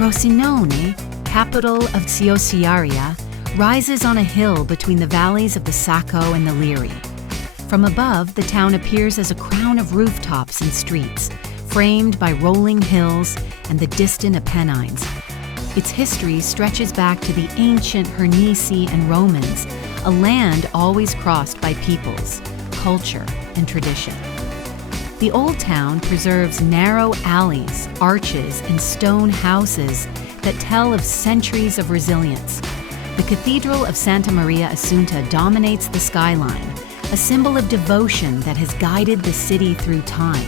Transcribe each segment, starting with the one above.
Frosinone, capital of Ciociaria, rises on a hill between the valleys of the Sacco and the Liri. From above, the town appears as a crown of rooftops and streets, framed by rolling hills and the distant Apennines. Its history stretches back to the ancient Hernisi and Romans, a land always crossed by peoples, culture, and tradition. The old town preserves narrow alleys, arches, and stone houses that tell of centuries of resilience. The Cathedral of Santa Maria Assunta dominates the skyline, a symbol of devotion that has guided the city through time.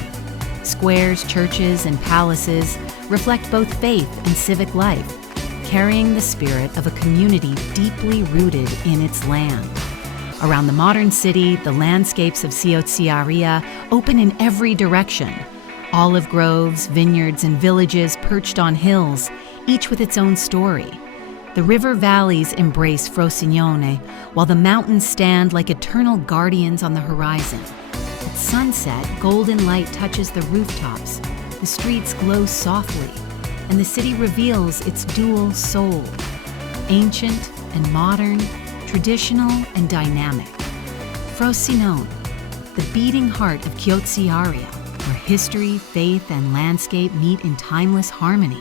Squares, churches, and palaces reflect both faith and civic life, carrying the spirit of a community deeply rooted in its land. Around the modern city, the landscapes of Ciociaria open in every direction. Olive groves, vineyards, and villages perched on hills, each with its own story. The river valleys embrace Frosinone, while the mountains stand like eternal guardians on the horizon. At sunset, golden light touches the rooftops, the streets glow softly, and the city reveals its dual soul, ancient and modern, traditional and dynamic. Frosinone, the beating heart of Ciociaria, where history, faith, and landscape meet in timeless harmony.